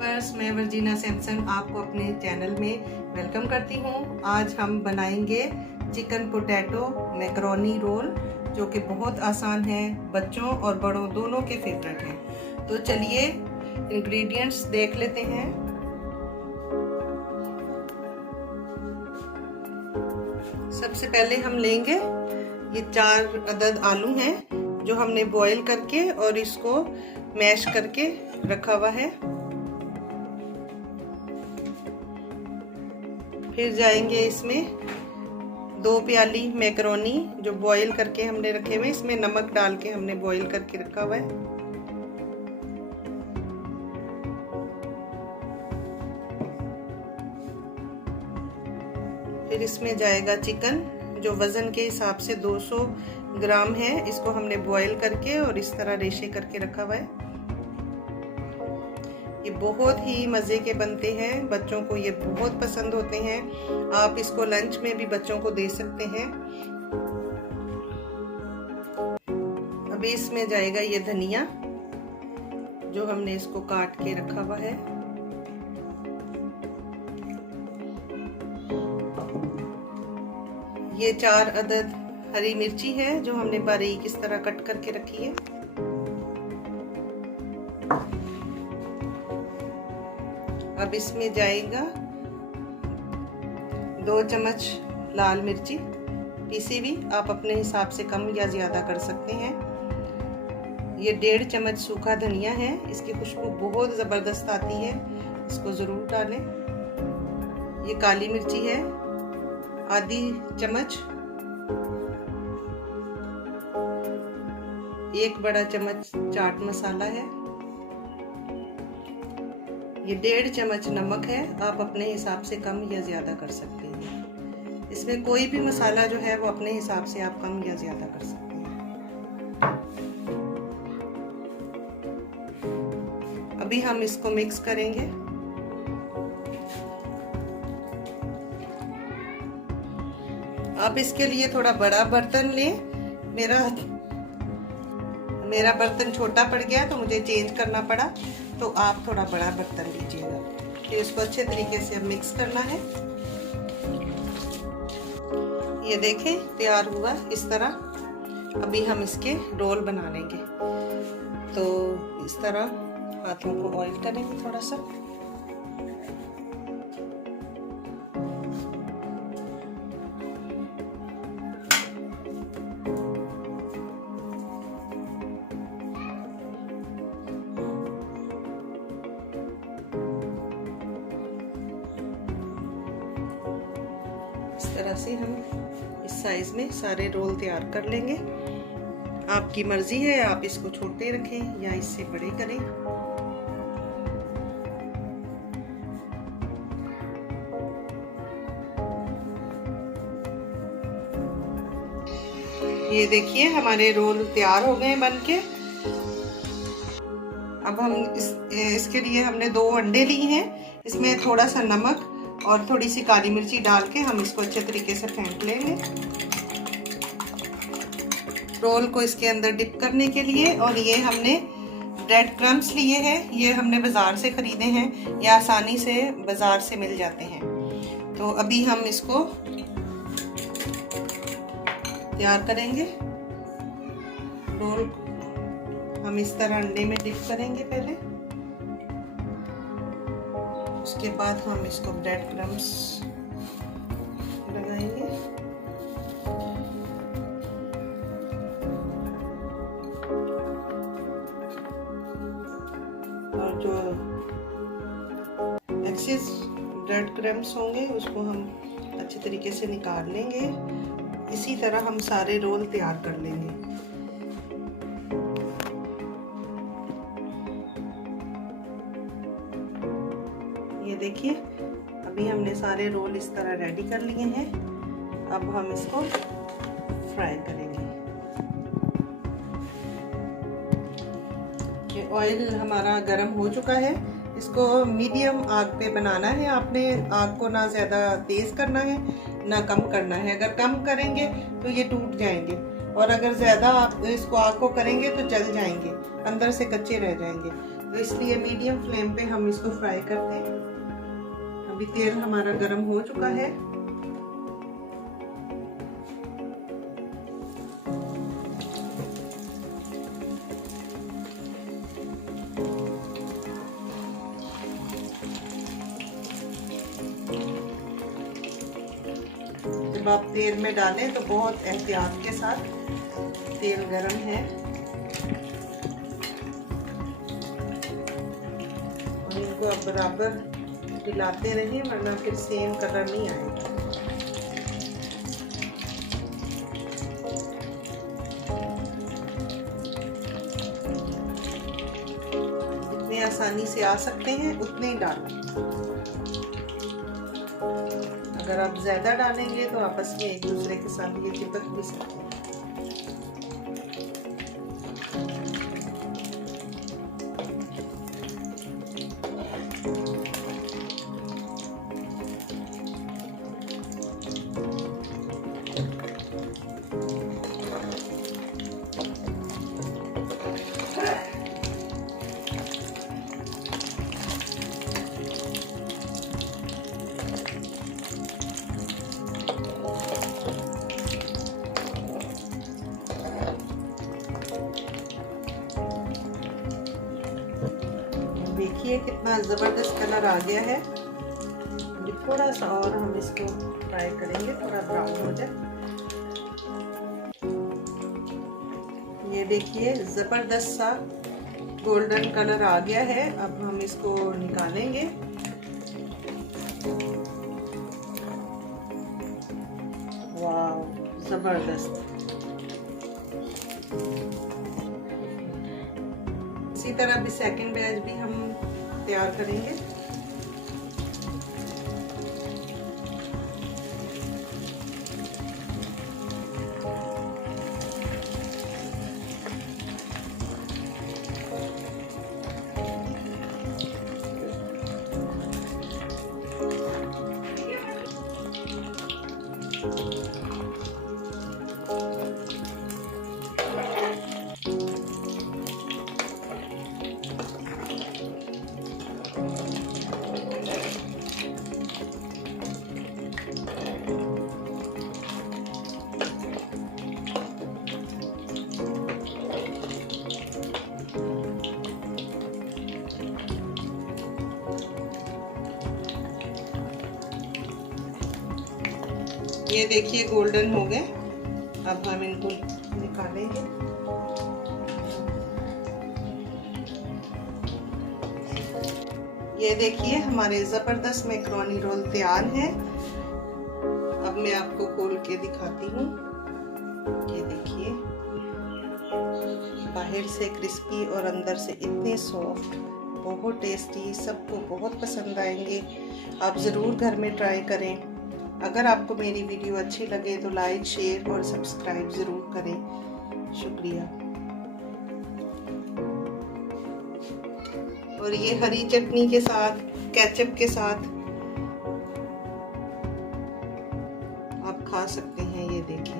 बस मैं वर्जीना सैमसन आपको अपने चैनल में वेलकम करती हूँ। आज हम बनाएंगे चिकन पोटैटो मैकरोनी रोल, जो कि बहुत आसान है, बच्चों और बड़ों दोनों के फेवरेट हैं। तो चलिए इंग्रेडिएंट्स देख लेते हैं। सबसे पहले हम लेंगे ये 4 अदद आलू हैं जो हमने बॉईल करके और इसको मैश करके रखा हुआ है। फिर जाएंगे इसमें 2 प्याली मैकरोनी जो बॉईल करके हमने रखे हुए, इसमें नमक डाल के हमने बॉईल करके रखा हुआ है। फिर इसमें जाएगा चिकन जो वजन के हिसाब से 200 ग्राम है। इसको हमने बॉईल करके और इस तरह रेशे करके रखा हुआ है। ये बहुत ही मज़े के बनते हैं, बच्चों को ये बहुत पसंद होते हैं। आप इसको लंच में भी बच्चों को दे सकते हैं। अभी इसमें जाएगा ये धनिया जो हमने इसको काट के रखा हुआ है। ये 4 अदद हरी मिर्ची है जो हमने बारीक इस तरह कट करके रखी है। अब इसमें जाएगा 2 चम्मच लाल मिर्ची पीसी हुई, आप अपने हिसाब से कम या ज्यादा कर सकते हैं। ये 1.5 चम्मच सूखा धनिया है, इसकी खुशबू बहुत जबरदस्त आती है, इसको जरूर डालें। ये काली मिर्ची है आधी चम्मच, 1 बड़ा चम्मच चाट मसाला है, ये 1.5 चम्मच नमक है, आप अपने हिसाब से कम या ज्यादा कर सकते हैं। इसमें कोई भी मसाला जो है वो अपने हिसाब से आप कम या ज्यादा कर सकते हैं। अभी हम इसको मिक्स करेंगे। आप इसके लिए थोड़ा बड़ा बर्तन लें। मेरा बर्तन छोटा पड़ गया तो मुझे चेंज करना पड़ा, तो आप थोड़ा बड़ा बर्तन लीजिएगा। फिर इसको अच्छे तरीके से अब मिक्स करना है। ये देखें तैयार हुआ इस तरह। अभी हम इसके रोल बना लेंगे। तो इस तरह हाथों को ऑयल करेंगे थोड़ा सा। इस तरह से हम इस साइज में सारे रोल तैयार कर लेंगे। आपकी मर्जी है, आप इसको छोटे रखें या इससे बड़े करें। ये देखिए हमारे रोल तैयार हो गए बनके। अब हम इसके लिए हमने 2 अंडे लिए हैं, इसमें थोड़ा सा नमक और थोड़ी सी काली मिर्ची डाल के हम इसको अच्छे तरीके से फेंट लेंगे रोल को इसके अंदर डिप करने के लिए। और ये हमने ब्रेड क्रम्स लिए हैं, ये हमने बाजार से खरीदे हैं या आसानी से बाजार से मिल जाते हैं। तो अभी हम इसको तैयार करेंगे। रोल हम इस तरह अंडे में डिप करेंगे पहले, उसके बाद हम इसको ब्रेड क्रम्स लगाएंगे। और जो एक्सेस ब्रेड क्रम्स होंगे उसको हम अच्छे तरीके से निकाल लेंगे। इसी तरह हम सारे रोल तैयार कर लेंगे। ये देखिए अभी हमने सारे रोल इस तरह रेडी कर लिए हैं। अब हम इसको फ्राई करेंगे। ये ऑयल हमारा गर्म हो चुका है, इसको मीडियम आग पे बनाना है। आपने आग को ना ज़्यादा तेज़ करना है ना कम करना है। अगर कम करेंगे तो ये टूट जाएंगे, और अगर ज़्यादा आप इसको आग को करेंगे तो जल जाएंगे, अंदर से कच्चे रह जाएंगे। तो इसलिए मीडियम फ्लेम पे हम इसको फ्राई करते हैं। अभी तेल हमारा गर्म हो चुका है। जब आप तेल में डालें तो बहुत एहतियात के साथ, तेल गरम है और इनको आप बराबर हिलाते रहें वरना फिर सेम कलर नहीं आएगा। जितने आसानी से आ सकते हैं उतने ही डालें। अगर आप ज्यादा डालेंगे तो आपस में एक दूसरे के साथ ये चिपक भी सकते हैं। देखिए कितना जबरदस्त कलर आ गया है। थोड़ा सा और हम इसको फ्राई करेंगे, थोड़ा ब्राउन हो जाए। ये देखिए जबरदस्त सा गोल्डन कलर आ गया है। अब हम इसको निकालेंगे। वाव, जबरदस्त। इसी तरह भी सेकंड बैच भी हम तैयार करेंगे। ये देखिए गोल्डन हो गए। अब हम इनको निकालेंगे। ये देखिए हमारे जबरदस्त मैक्रोनी रोल तैयार हैं। अब मैं आपको खोल के दिखाती हूँ। ये देखिए बाहर से क्रिस्पी और अंदर से इतने सॉफ्ट, बहुत टेस्टी, सबको बहुत पसंद आएंगे। आप ज़रूर घर में ट्राई करें। अगर आपको मेरी वीडियो अच्छी लगे तो लाइक, शेयर और सब्सक्राइब ज़रूर करें। शुक्रिया। और ये हरी चटनी के साथ, केचप के साथ आप खा सकते हैं। ये देखिए